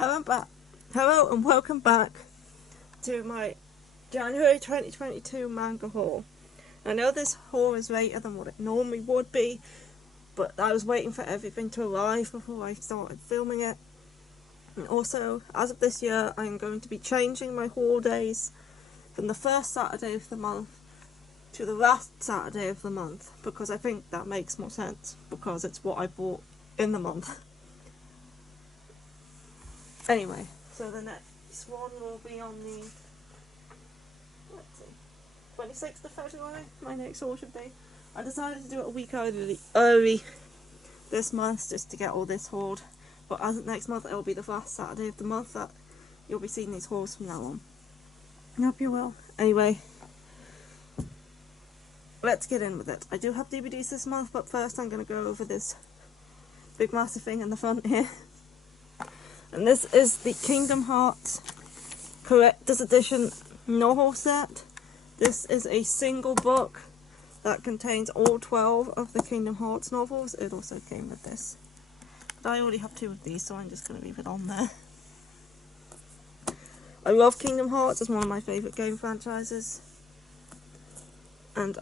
Hello and welcome back to my January 2022 manga haul. I know this haul is later than what it normally would be, but I was waiting for everything to arrive before I started filming it. And also, as of this year, I am going to be changing my haul days from the first Saturday of the month to the last Saturday of the month, because I think that makes more sense, because it's what I bought in the month. Anyway, so the next one will be on the, let's see, 26th of February, my next haul should be. I decided to do it a week early this month just to get all this hauled, but as of next month it will be the last Saturday of the month that you'll be seeing these hauls from now on. I hope you will. Anyway, let's get in with it. I do have DVDs this month, but first I'm going to go over this big massive thing in the front here. And this is the Kingdom Hearts Correctors Edition novel set. This is a single book that contains all 12 of the Kingdom Hearts novels. It also came with this. But I already have 2 of these, so I'm just going to leave it on there. I love Kingdom Hearts. It's one of my favourite game franchises. And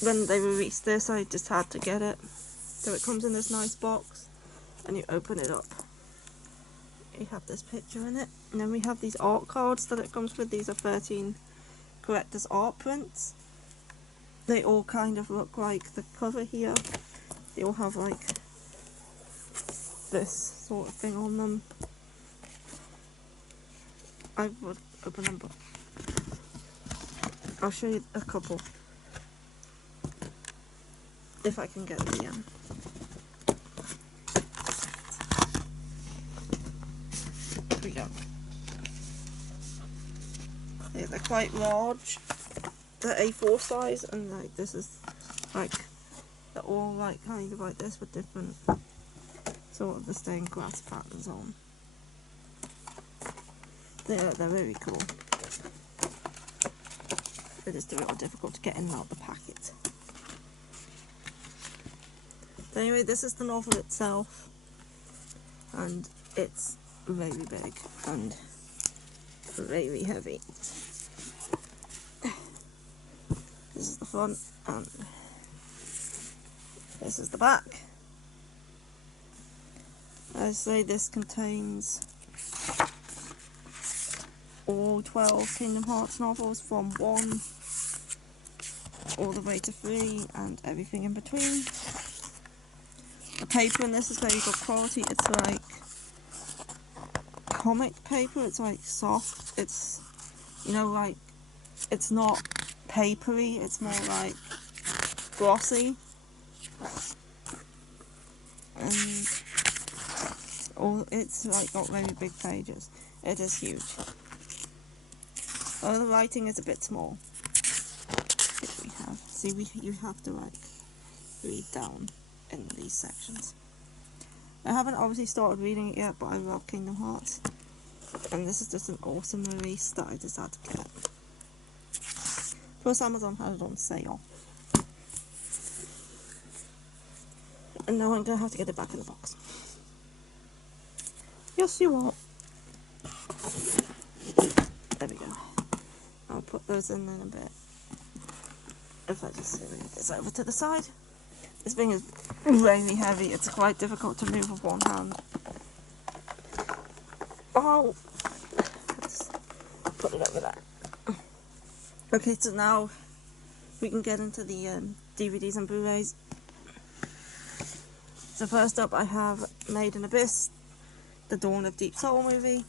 when they released this, I just had to get it. So it comes in this nice box, and you open it up. We have this picture in it, and then we have these art cards that it comes with. These are 13 Correctors art prints. They all kind of look like the cover here. They all have like this sort of thing on them. I would open them, but I'll show you a couple if I can get the we go. Yeah, they're quite large. They're A4 size, and like this is like they're all like kind of like this with different sort of the stained glass patterns on. They're very cool. They're just a little difficult to get in and out of the packet. But anyway, this is the novel itself, and it's very big and very heavy. This is the front, and this is the back. I say this contains all 12 Kingdom Hearts novels from 1 all the way to 3 and everything in between. The paper in this is very good quality. It's like comic paper. It's like soft. It's, you know, like, it's not papery. It's more like glossy. And it's like got very big pages. It is huge. Oh, the writing is a bit small. Which we have. See, you have to like read down in these sections. I haven't obviously started reading it yet, but I love Kingdom Hearts. And this is just an awesome release that I just had to get. Plus Amazon had it on sale. And now I'm going to have to get it back in the box. Yes, you are. There we go. I'll put those in a bit. If I just move this over to the side. This thing is really heavy. It's quite difficult to move with one hand. Oh! Let's put it over there. Okay, so now we can get into the DVDs and Blu-rays. So first up I have Made in Abyss, the Dawn of Deep Soul movie.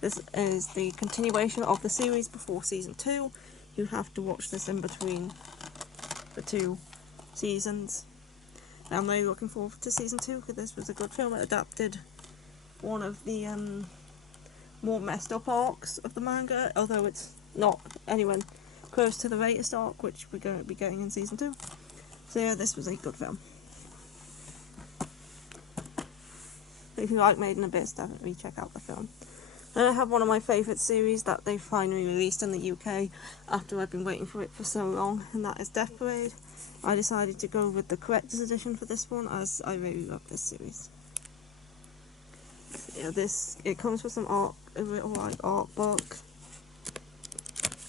This is the continuation of the series before season 2. You have to watch this in between the 2 seasons. Now I'm really looking forward to season 2 because this was a good film. It adapted one of the more messed up arcs of the manga, although it's not anywhere close to the latest arc, which we're going to be getting in season 2. So yeah, this was a good film. If you like Made in Abyss, definitely check out the film. Then I have one of my favourite series that they finally released in the UK after I've been waiting for it for so long, and that is Death Parade. I decided to go with the Correctors edition for this one, as I really love this series. yeah, it comes with some art, a little like art book,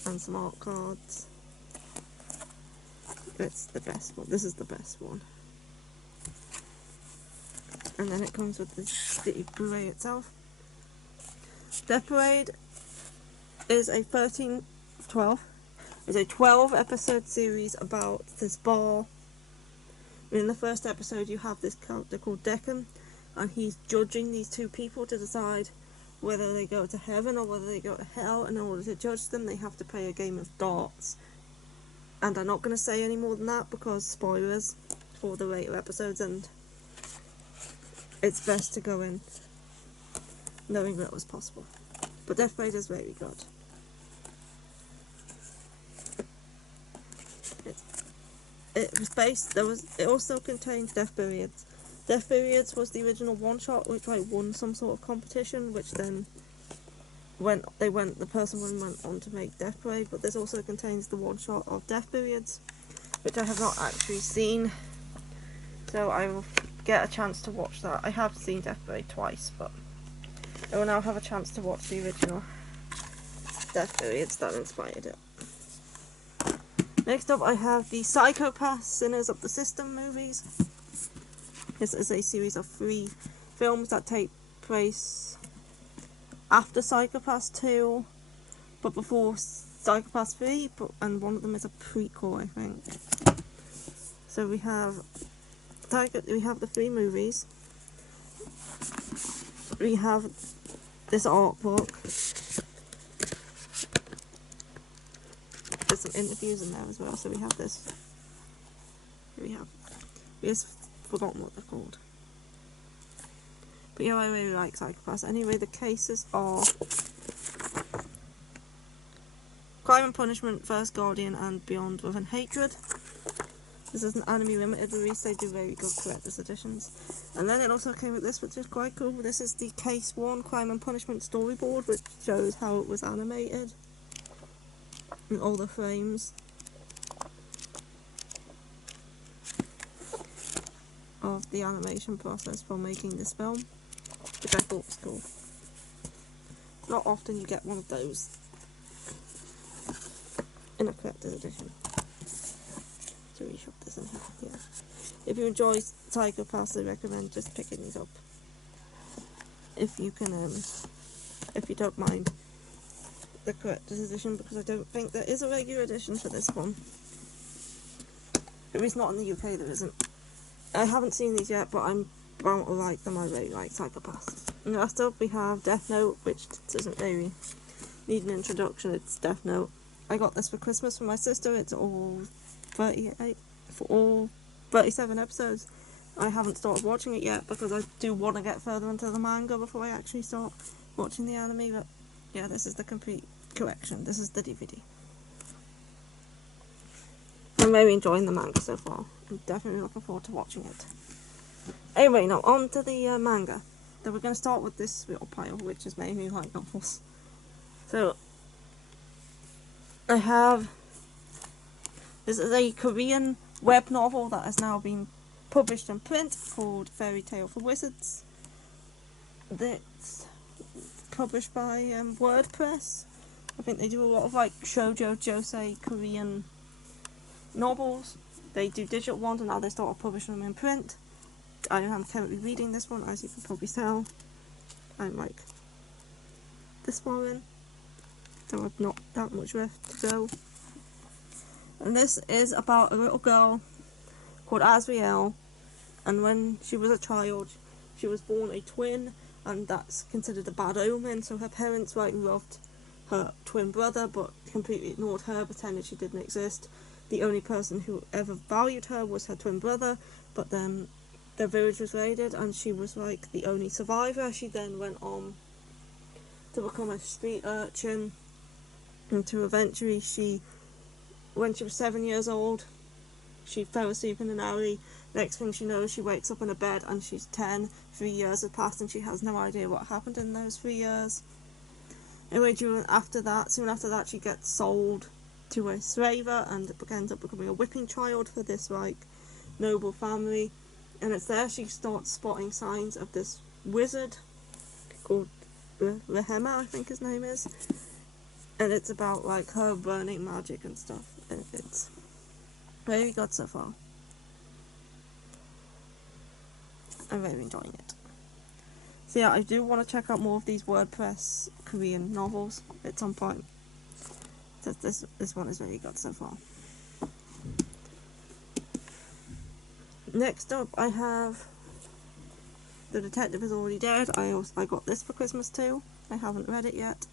and some art cards. It's the best one. This is the best one. And then it comes with the Blu-ray itself. Death Parade is a 12 episode series about this bar. In the first episode you have this character called Deccan, and he's judging these two people to decide whether they go to heaven or whether they go to hell, and in order to judge them they have to play a game of darts. And I'm not going to say any more than that because spoilers for the later episodes, and it's best to go in knowing that was possible. But Death Parade is very good. It was based. It also contains Death Periods. Death Periods was the original one-shot, which won some sort of competition, which then the person went on to make Death Parade. But this also contains the one-shot of Death Periods, which I have not actually seen, so I will get a chance to watch that. I have seen Death Parade twice, but I will now have a chance to watch the original Death Periods that inspired it. Next up I have the Psychopaths, Sinners of the System movies. This is a series of 3 films that take place after Psychopaths 2, but before Psychopaths 3, and one of them is a prequel, I think. So we have the 3 movies. We have this art book. There's some interviews in there as well, so we have this. We just forgotten what they're called. But yeah, I really like Psychopaths. Anyway, the cases are Crime and Punishment, First Guardian, and Beyond with an Hatred. This is an anime limited release. They do very good collector's editions. And then it also came with this, which is quite cool. This is the Case 1 Crime and Punishment storyboard, which shows how it was animated and all the frames of the animation process for making this film, which I thought was cool. Not often you get one of those in a collector's edition. So we shop this in here. Yeah. If you enjoy Psychopaths, I recommend just picking these up. If you can, if you don't mind the collector's edition, because I don't think there is a regular edition for this one. At least not in the UK, there isn't. I haven't seen these yet, but I'm bound to like them. I really like Psychopaths. And last up we have Death Note, which doesn't really need an introduction. It's Death Note. I got this for Christmas from my sister. It's all 37 episodes. I haven't started watching it yet because I do want to get further into the manga before I actually start watching the anime, but yeah, this is the complete collection. This is the DVD. I'm really enjoying the manga so far. I'm definitely looking forward to watching it. Anyway, now on to the manga. So we're going to start with this little pile, which is mainly light novels. So I have, this is a Korean web novel that has now been published in print called Fairy Tale for Wizards. That's published by WordPress. I think they do a lot of like shoujo, josei, Korean novels. They do digital ones and now they started publishing them in print. I am currently reading this one, as you can probably tell. I'm like this far in, so I've not that much left to go. And this is about a little girl called Azriel, and when she was a child she was born a twin, and that's considered a bad omen, so her parents loved her twin brother but completely ignored her, pretended she didn't exist. The only person who ever valued her was her twin brother, but then their village was raided and she was like the only survivor. She then went on to become a street urchin, and to eventually when she was 7 years old, she fell asleep in an alley. Next thing she knows, she wakes up in a bed and she's 10. 3 years have passed and she has no idea what happened in those 3 years. Anyway, soon after that, she gets sold to a slaver and ends up becoming a whipping child for this noble family. And it's there she starts spotting signs of this wizard called Rehema, I think his name is. And it's about like her burning magic and stuff. And it's very good so far. I'm very enjoying it. So yeah, I do want to check out more of these WordPress Korean novels at some point. This one is very good so far. Next up, I have The Detective Is Already Dead. I got this for Christmas too. I haven't read it yet.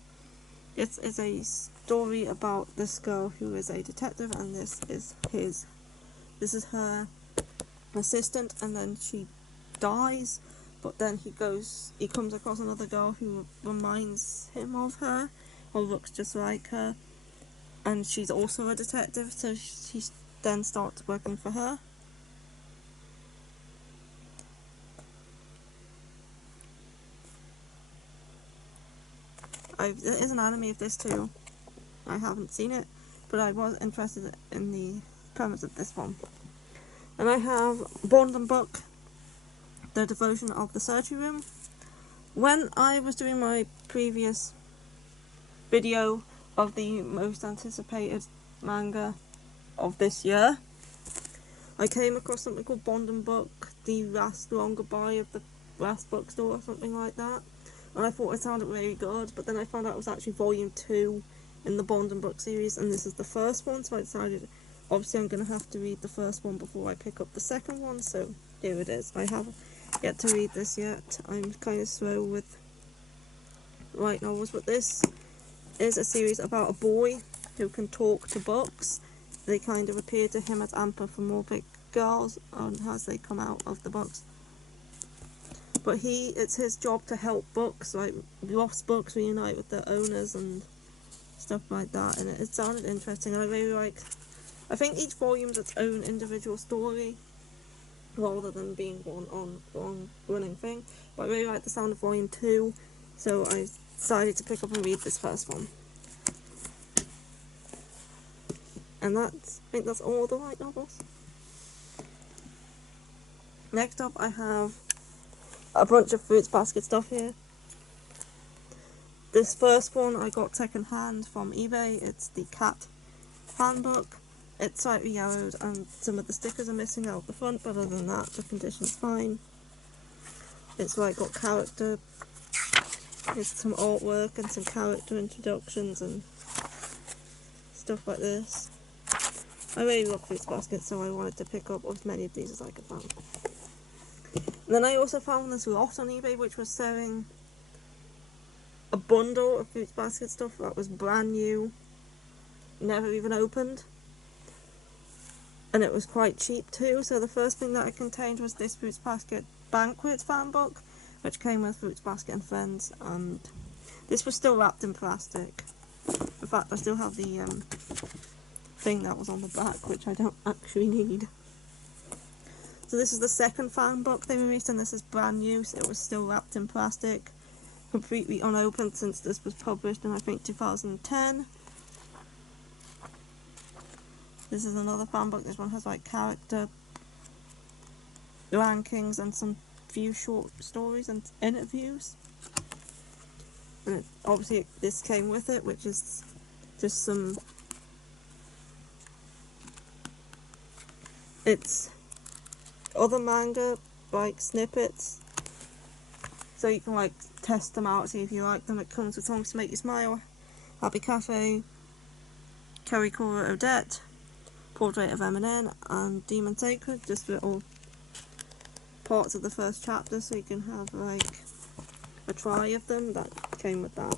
This is a story about this girl who is a detective, and this is her assistant, and then she dies, but then he comes across another girl who reminds him of her, or looks just like her, and she's also a detective, so she then starts working for her. There is an anime of this too. I haven't seen it, but I was interested in the premise of this one. And I have Book, The Devotion of the Surgery Room. When I was doing my previous video of the most anticipated manga of this year, I came across something called Book, The Last Long Goodbye of the Last Bookstore, or something like that. And I thought it sounded really good, but then I found out it was actually Volume 2 in the Book series, and this is the first one, so I decided, obviously I'm going to have to read the first one before I pick up the second one, so here it is. I haven't yet to read this yet. I'm kind of slow with light novels, but this is a series about a boy who can talk to books. They kind of appear to him as anthropomorphic girls as they come out of the books. But it's his job to help books, like lost books, reunite with their owners and stuff like that, and it sounded interesting, and I really I think each volume's its own individual story, rather than being one running thing, but I really like the sound of Volume 2, so I decided to pick up and read this first one. And I think that's all the light novels. Next up, I have a bunch of Fruits Basket stuff here. This first one I got second hand from eBay. It's the Cat Handbook. It's slightly yellowed and some of the stickers are missing out the front, but other than that the condition's fine. It's got character, it's some artwork and some character introductions and stuff like this. I really love Fruits Basket, so I wanted to pick up as many of these as I could find. And then I also found this lot on eBay, which was selling a bundle of Fruits Basket stuff that was brand new, never even opened, and it was quite cheap too. So the first thing that it contained was this Fruits Basket Banquet fan book, which came with Fruits Basket and Friends, and this was still wrapped in plastic. In fact, I still have the thing that was on the back, which I don't actually need. So this is the second fan book they released, and this is brand new, so it was still wrapped in plastic, completely unopened since this was published in I think 2010. This is another fan book. This one has character rankings and some few short stories and interviews. And obviously this came with it, which is just some... It's other manga, snippets, so you can test them out, see if you like them. It comes with Songs to Make You Smile, Happy Cafe, Kerikora Odette, Portrait of Eminem, and Demon Sacred, just little parts of the first chapter, so you can have a try of them. That came with that.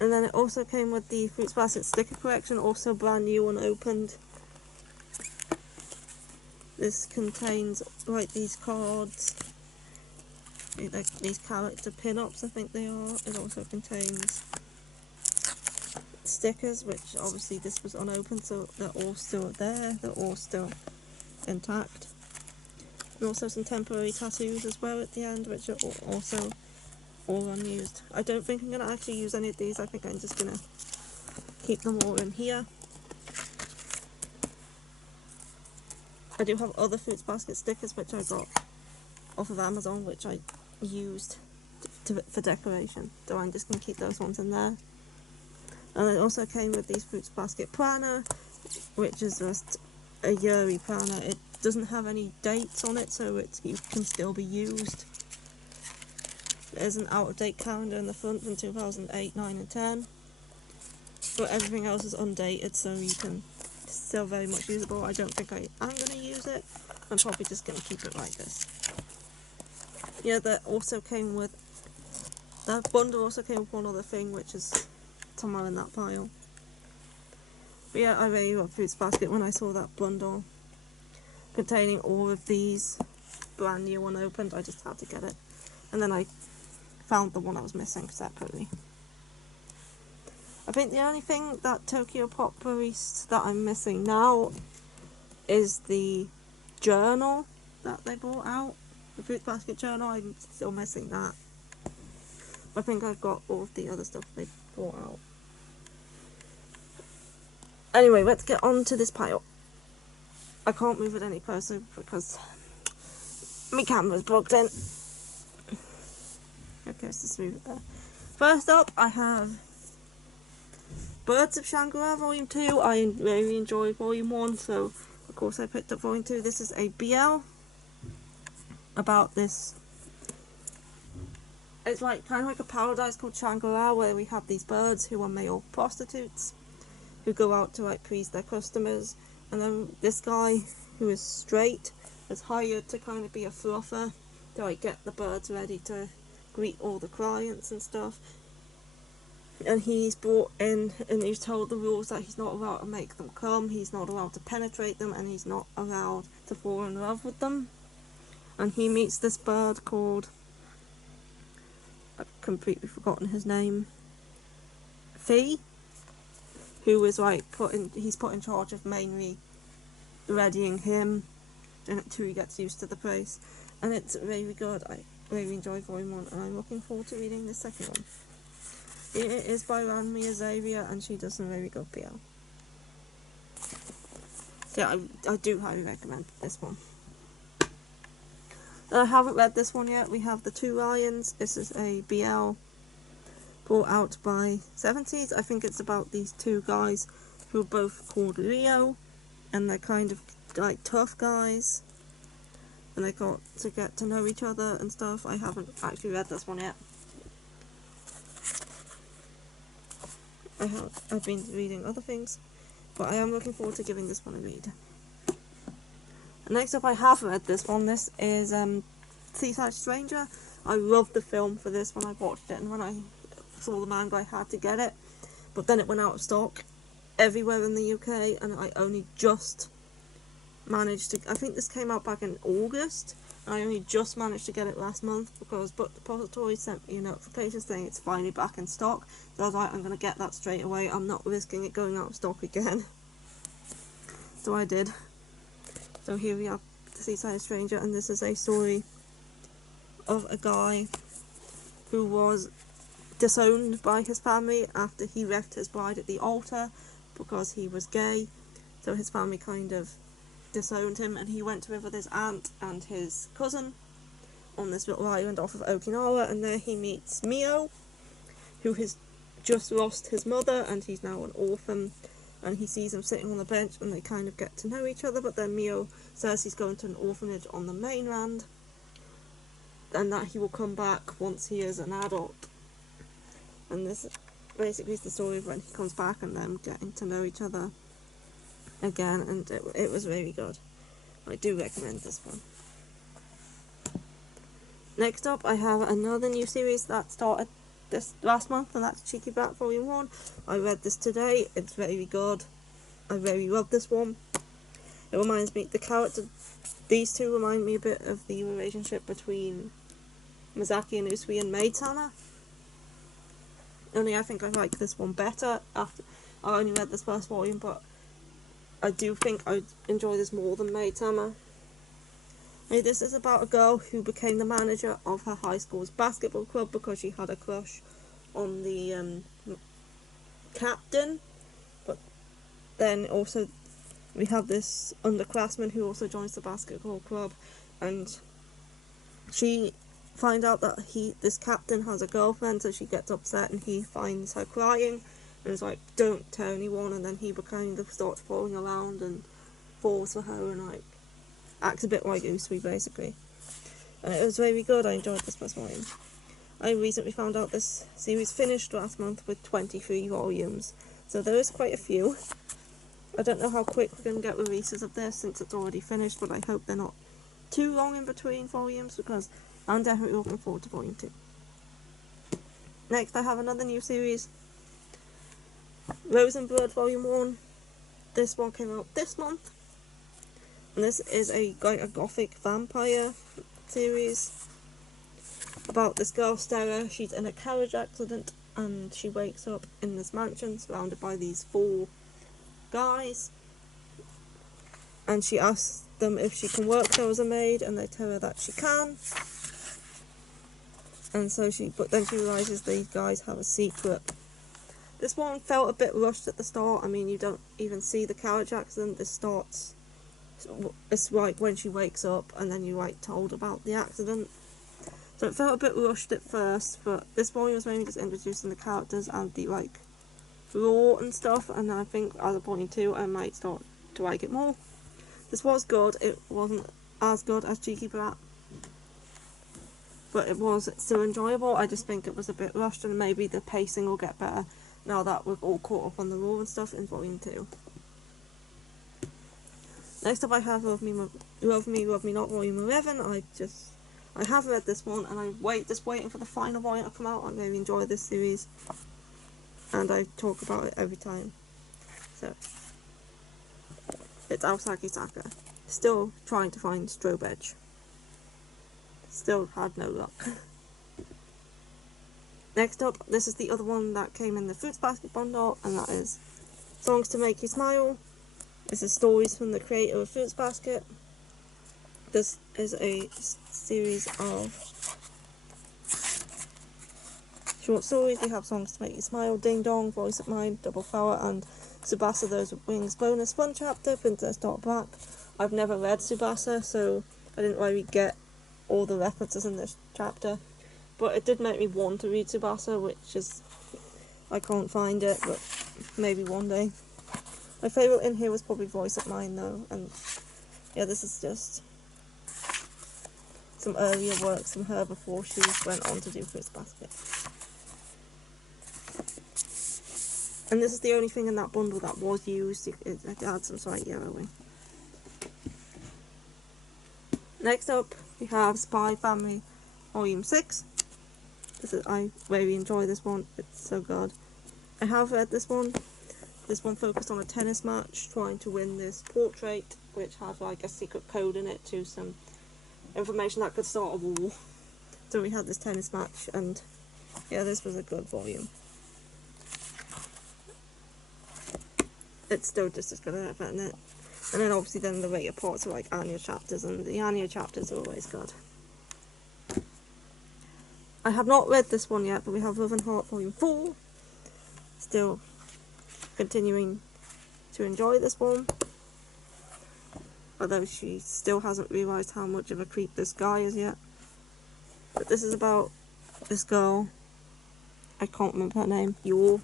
And then it also came with the Fruits Basket sticker collection, also brand new, unopened. This contains these cards, these character pin-ups I think they are. It also contains stickers, which obviously this was unopened, so they're all still there, they're all still intact. And also some temporary tattoos as well at the end, which are also all unused. I don't think I'm going to actually use any of these. I think I'm just going to keep them all in here. I do have other Fruits Basket stickers which I got off of Amazon, which I used for decoration, so I'm just going to keep those ones in there. And it also came with these Fruits Basket planner, which is just a yearly planner. It doesn't have any dates on it, so it can still be used. There's an out-of-date calendar in the front from 2008, 9 and 10. But everything else is undated, so you can still very much usable. I don't think I am going to use it. I'm probably just going to keep it like this. Yeah, that bundle also came with one other thing, which is somewhere in that pile. But yeah, I really love Fruits Basket. When I saw that bundle containing all of these, brand new unopened, I just had to get it. And then I found the one I was missing separately. I think the only thing that Tokyo Pop released that I'm missing now is the journal that they brought out. The Fruits Basket journal, I'm still missing that. I think I've got all of the other stuff they brought out. Anyway, let's get on to this pile. I can't move it any closer because my camera's plugged in. Okay, let's just move it there. First up, I have Birds of Shangri-La Volume 2. I really enjoyed Volume 1, so of course I picked up Volume 2. This is a BL about this. It's like kind of like a paradise called Shangri-La, where we have these birds who are male prostitutes who go out to like please their customers, and then this guy who is straight is hired to kind of be a fluffer to like get the birds ready to greet all the clients and stuff. And he's brought in and he's told the rules that he's not allowed to make them come, he's not allowed to penetrate them, and he's not allowed to fall in love with them. And he meets this bird called, I've completely forgotten his name, Fee, who is like he's put in charge of mainly readying him until he gets used to the place. And it's really good. I really enjoyed Volume 1, and I'm looking forward to reading the second one. It is by Ranmia Xavier, and she does some very good BL. So yeah, I do highly recommend this one. I haven't read this one yet. We have The Two Lions. This is a BL brought out by 70s. I think it's about these two guys who are both called Leo, and they're kind of like tough guys, and they got to get to know each other and stuff. I haven't actually read this one yet. I've been reading other things, but I am looking forward to giving this one a read. And next up, I have read this one. This is Seaside Stranger. I loved the film for this when I watched it, and when I saw the manga I had to get it, but then it went out of stock everywhere in the UK, and I only just managed to, I think this came out back in August, and I only just managed to get it last month because Book Depository sent me a notification saying it's finally back in stock. So I was like, I'm going to get that straight away, I'm not risking it going out of stock again. So I did. So here we have The Seaside Stranger, and this is a story of a guy who was disowned by his family after he left his bride at the altar because he was gay. So his family kind of disowned him, and he went to live with his aunt and his cousin on this little island off of Okinawa, and there he meets Mio, who has just lost his mother and he's now an orphan, and he sees him sitting on the bench and they kind of get to know each other. But then Mio says he's going to an orphanage on the mainland and that he will come back once he is an adult, and this basically is the story of when he comes back and them getting to know each other again, and it was really good. I do recommend this one. Next up, I have another new series that started this last month, and that's Cheeky Brat Volume 1. I read this today. It's very good. I very love this one. It reminds me, these two remind me a bit of the relationship between Misaki and Usui and Maid-sama. Only I think I like this one better. After I only read this first volume, but I do think I enjoy this more than Maid-sama. This is about a girl who became the manager of her high school's basketball club because she had a crush on the captain. But then also we have this underclassman who also joins the basketball club, and she find out that this captain has a girlfriend, so she gets upset and he finds her crying and is like, don't tell anyone, and then he kind of starts following around and falls for her and like acts a bit like Usui basically. And it was very good. I enjoyed this first volume. I recently found out this series finished last month with 23 volumes, so there is quite a few. I don't know how quick we're going to get releases of this since it's already finished, but I hope they're not too long in between volumes because I'm definitely looking forward to volume 2. Next I have another new series, Rosenberg Volume One. This one came out this month, and this is a gothic vampire series about this girl Stella. She's in a carriage accident and she wakes up in this mansion surrounded by these 4 guys, and she asks them if she can work there as a maid, and they tell her that she can. And so but then she realises these guys have a secret. This one felt a bit rushed at the start. I mean, you don't even see the carriage accident. It's like when she wakes up and then you're like told about the accident. So it felt a bit rushed at first, but this volume was mainly just introducing the characters and the like lore and stuff, and I think as a volume 2 I might start to like it more. This was good. It wasn't as good as Cheeky Brat, but it was still enjoyable. I just think it was a bit rushed, and maybe the pacing will get better now that we've all caught up on the lore and stuff in volume 2. Next up I have Love Me, Love Me Not Volume 11. I have read this one, and I'm just waiting for the final volume to come out. I really enjoy this series, and I talk about it every time. So, it's Aosaki Saka. Still trying to find Strobe Edge. Still had no luck. Next up, this is the other one that came in the Fruits Basket bundle, and that is Songs to Make You Smile. This is stories from the creator of Fruits Basket. This is a series of short stories. We have Songs to Make You Smile, Ding Dong, Voice of Mine, Double Flower, and Tsubasa Those with Wings bonus fun chapter, Princess Dark Black. I've never read Tsubasa, so I didn't really get all the references in this chapter, but it did make me want to read Tsubasa, which is, I can't find it, but maybe one day. My favourite in here was probably Voice of Mine though, and yeah, this is just some earlier works from her before she went on to do Fruits Basket. And this is the only thing in that bundle that was used. It had some slight yellowing. Next up, we have Spy Family Volume 6. I really enjoy this one. It's so good. I have read this one. This one focused on a tennis match, trying to win this portrait, which has like a secret code in it to some information that could start a war. So we had this tennis match, and yeah, this was a good volume. It's still just as good as ever, isn't it? And then obviously then the later parts are like annual chapters, and the annual chapters are always good. I have not read this one yet, but we have Love and Heart Volume 4. Still continuing to enjoy this one. Although she still hasn't realised how much of a creep this guy is yet. But this is about this girl, I can't remember her name, Yul,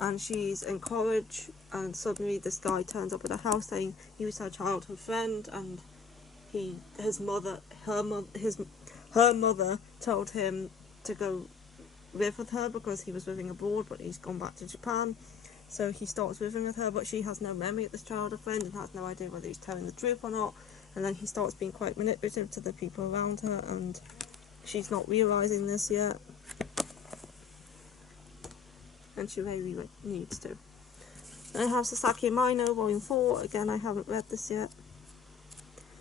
and she's in college, and suddenly this guy turns up at her house saying he was her childhood friend, and her mother told him to go live with her because he was living abroad, but he's gone back to Japan. So he starts living with her, but she has no memory of this childhood friend and has no idea whether he's telling the truth or not. And then he starts being quite manipulative to the people around her, and she's not realising this yet. And she really needs to. Then I have Sasaki Maino Volume 4. Again, I haven't read this yet.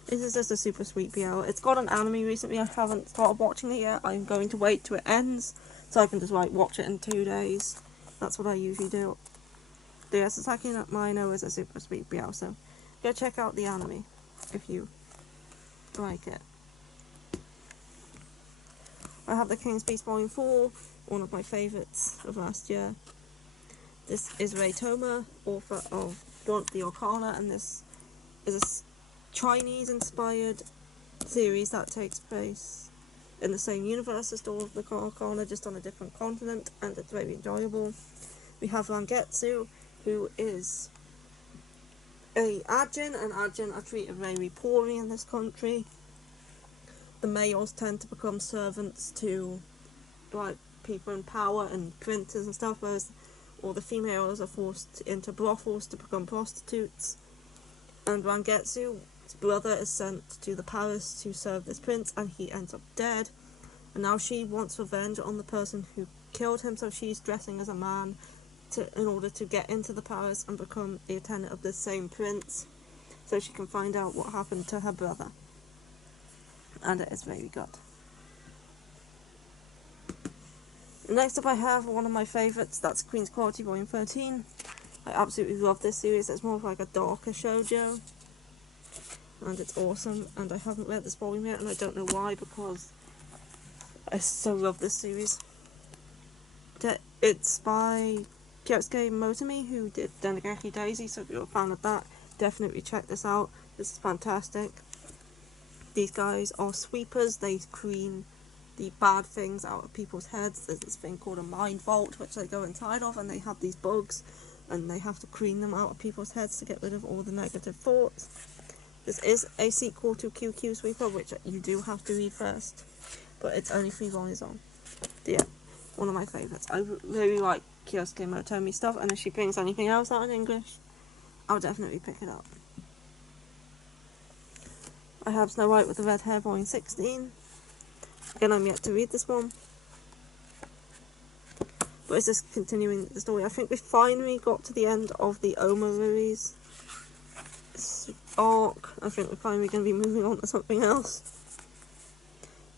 This is just a super sweet BL. It's got an anime recently. I haven't started watching it yet. I'm going to wait till it ends so I can just like watch it in 2 days. That's what I usually do. The Sasaki Maino is a super sweet BL, so go check out the anime if you like it. I have The King's Beast Volume 4, one of my favourites of last year. This is Ray Toma, author of Blunt the Arcana, and this is a Chinese-inspired series that takes place in the same universe as Dawn of the Arcana, just on a different continent, and it's very enjoyable. We have Rangetsu, who is a Ajin, and Ajin are treated very poorly in this country. The males tend to become servants to like people in power and princes and stuff, whereas all the females are forced into brothels to become prostitutes. And Rangetsu's brother is sent to the palace to serve this prince, and he ends up dead. And now she wants revenge on the person who killed him, so she's dressing as a man in order to get into the palace and become the attendant of this same prince, so she can find out what happened to her brother. And it is very good. Next up I have one of my favourites, that's Queen's Quality Volume 13. I absolutely love this series. It's more of like a darker shoujo, and it's awesome, and I haven't read this volume yet, and I don't know why, because I so love this series. It's by Kyosuke Motomi, who did Denigeki Daisy, so if you're a fan of that, definitely check this out. This is fantastic. These guys are sweepers. They clean the bad things out of people's heads. There's this thing called a mind vault, which they go inside of, and they have these bugs, and they have to clean them out of people's heads to get rid of all the negative thoughts. This is a sequel to QQ Sweeper, which you do have to read first, but it's only 3 volumes on. So yeah, one of my favourites. I really like Kyosuke Motomi stuff, and if she brings anything else out in English, I'll definitely pick it up. I have Snow White with the Red Hair, Volume 16. Again, I'm yet to read this one, but it's just continuing the story. I think we finally got to the end of the Omaru's arc. I think we're finally going to be moving on to something else.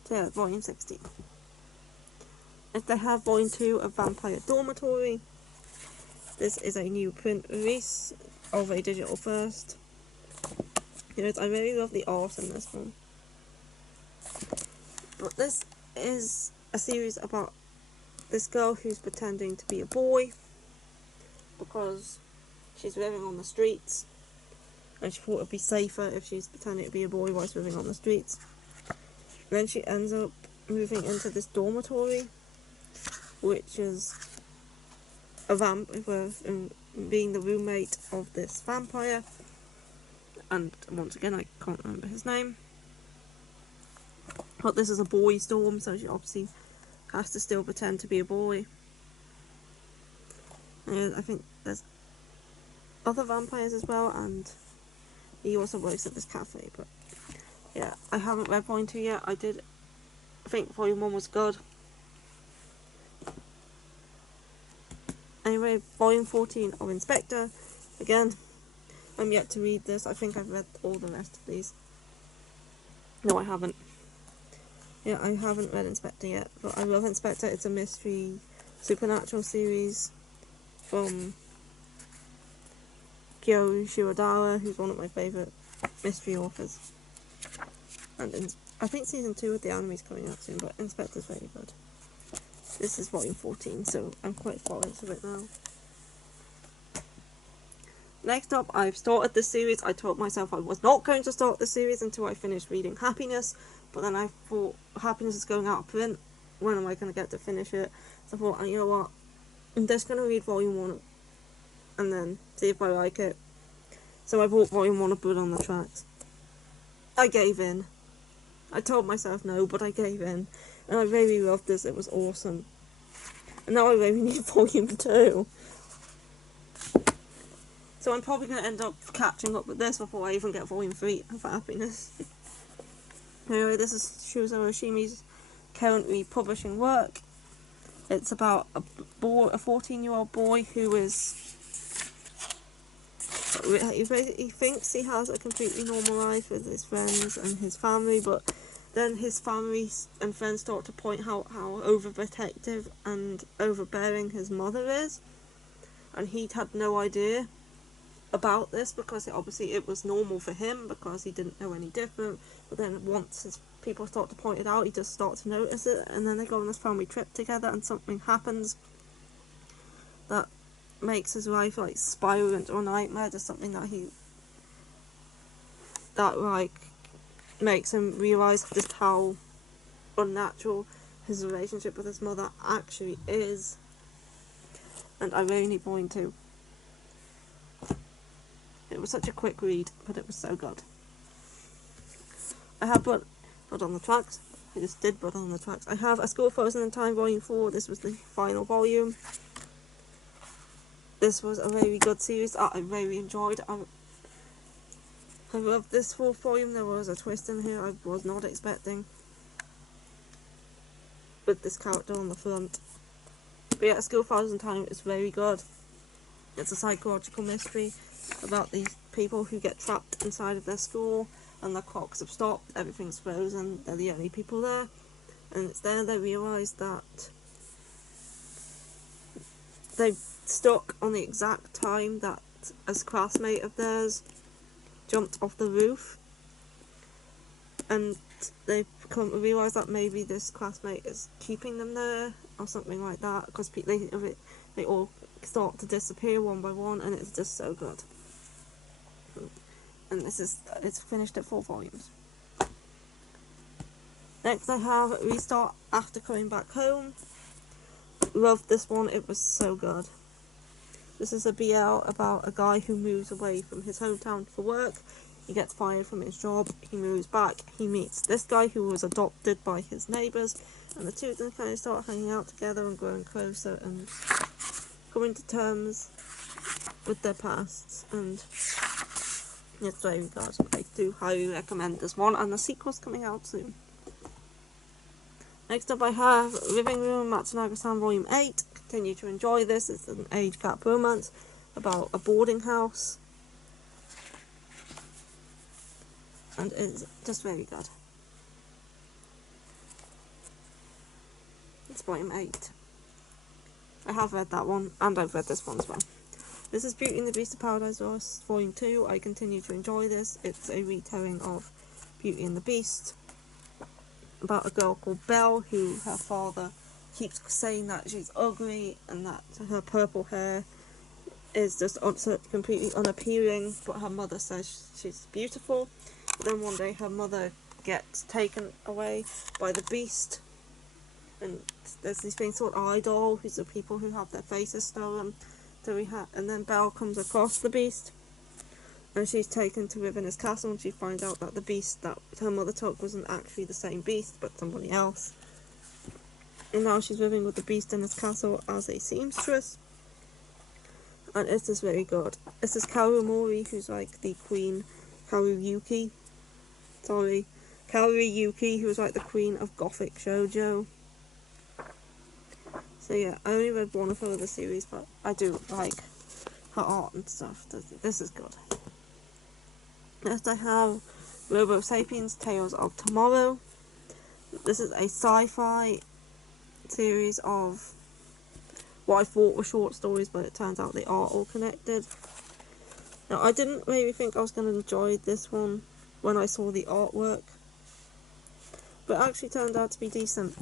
So yeah, Volume 16. If they have Volume 2 of Vampire Dormitory, this is a new print release of a digital first. I really love the art in this one. But this is a series about this girl who's pretending to be a boy because she's living on the streets, and she thought it would be safer if she's pretending to be a boy whilst living on the streets. Then she ends up moving into this dormitory, which is a being the roommate of this vampire, and once again I can't remember his name. But this is a boy's dorm, so she obviously has to still pretend to be a boy. And I think there's other vampires as well, and he also works at this cafe. But yeah, I haven't read Volume 2 yet. I think Volume 1 was good. Anyway, Volume 14 of Inspector. Again, I'm yet to read this. I think I've read all the rest of these. No, I haven't. Yeah, I haven't read Inspector yet, but I love Inspector. It's a mystery supernatural series from Kyo Shirodara, who's one of my favourite mystery authors. And I think Season 2 of the anime is coming out soon, but Inspector's very good. This is Volume 14, so I'm quite far into it now. Next up, I've started this series. I told myself I was not going to start the series until I finished reading Happiness, but then I thought, Happiness is going out of print, when am I going to get to finish it? So I thought, you know what, I'm just going to read Volume 1 and then see if I like it. So I bought Volume 1 of Blood on the Tracks. I gave in. I told myself no, but I gave in. And I really loved this, it was awesome. And now I really need Volume 2. So I'm probably going to end up catching up with this before I even get Volume 3 of Happiness. Anyway, this is Shuzo Oshimi's currently publishing work. It's about a 14-year-old boy who he thinks he has a completely normal life with his friends and his family, but then his family and friends start to point out how overprotective and overbearing his mother is, and he'd had no idea about this because obviously it was normal for him because he didn't know any different. But then once his people start to point it out, he just starts to notice it, and then they go on this family trip together and something happens that makes his life like spiral into a nightmare. Just something that like makes him realise just how unnatural his relationship with his mother actually is. And I really need Volume 2. It was such a quick read, but it was so good. I have put on the tracks. I just did put on the tracks. I have A School Frozen in Time Volume 4. This was the final volume. This was a very good series that I really enjoyed. I loved this 4th volume. There was a twist in here I was not expecting, with this character on the front. But yeah, A School Frozen in Time is very good. It's a psychological mystery about these people who get trapped inside of their school, and the clocks have stopped, everything's frozen, they're the only people there, and it's there they realise that they've stuck on the exact time that a classmate of theirs jumped off the roof, and they come to realise that maybe this classmate is keeping them there, or something like that, because they all start to disappear one by one, and it's just so good. And it's finished at 4 volumes. Next I have Restart After Coming Back Home. Loved this one, it was so good. This is a BL about a guy who moves away from his hometown for work. He gets fired from his job, he moves back, he meets this guy who was adopted by his neighbours, and the two of them kind of start hanging out together and growing closer and coming to terms with their pasts, and it's very good. I do highly recommend this one, and the sequel's coming out soon. Next up I have Living Room Matsunaga-san Volume 8. Continue to enjoy this. It's an age gap romance about a boarding house, and it's just very good. It's Volume 8. I have read that one, and I've read this one as well. This is Beauty and the Beast of Paradise Lost, Volume 2. I continue to enjoy this. It's a retelling of Beauty and the Beast, about a girl called Belle who her father keeps saying that she's ugly and that her purple hair is just completely unappealing, but her mother says she's beautiful. But then one day her mother gets taken away by the Beast, and there's these things called idol, who's the people who have their faces stolen. And then Belle comes across the Beast, and she's taken to live in his castle, and she finds out that the Beast that her mother took wasn't actually the same Beast, but somebody else. And now she's living with the Beast in his castle as a seamstress, and it's just very good. This is Kaoru Mori, who's like the Queen Kaoru Yuki, who's like the Queen of Gothic Shoujo. So yeah, I only read one of her other series, but I do like her art and stuff. This is good. Next I have Robo Sapiens Tales of Tomorrow. This is a sci-fi series of what I thought were short stories, but it turns out they are all connected. Now, I didn't really think I was going to enjoy this one when I saw the artwork, but it actually turned out to be decent.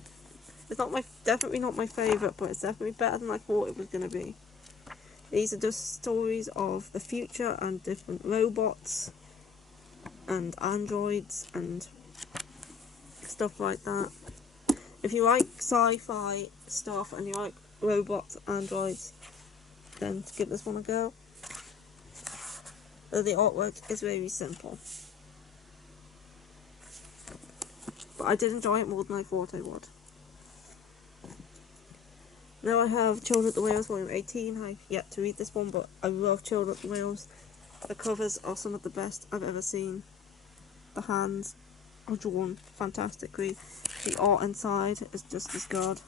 It's definitely not my favourite, but it's definitely better than I thought it was going to be. These are just stories of the future and different robots and androids and stuff like that. If you like sci-fi stuff and you like robots, androids, then give this one a go. The artwork is very simple, but I did enjoy it more than I thought I would. Now I have Children at the Whales Volume 18. I've yet to read this one, but I love Children at the Whales. The covers are some of the best I've ever seen. The hands are drawn fantastically. The art inside is just as good.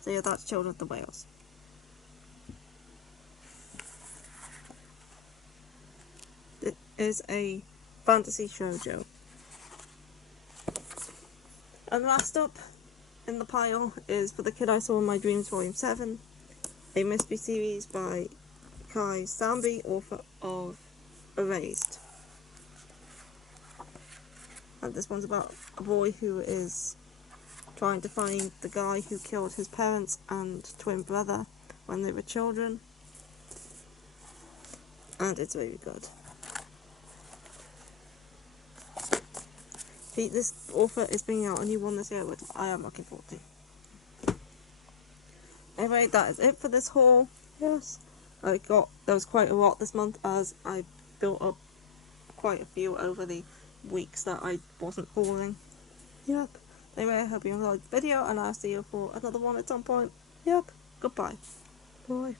So yeah, that's Children at the Whales. It is a fantasy shoujo. And last up in the pile is For the Kid I Saw in My Dreams Volume 7, a mystery series by Kai Sambi, author of Erased. And this one's about a boy who is trying to find the guy who killed his parents and twin brother when they were children. And it's very good. This author is bringing out a new one this year, which I am looking forward to. Anyway, that is it for this haul. Yes, there was quite a lot this month as I built up quite a few over the weeks that I wasn't hauling. Yep. Anyway, I hope you enjoyed the video, and I'll see you for another one at some point. Yep. Goodbye. Bye.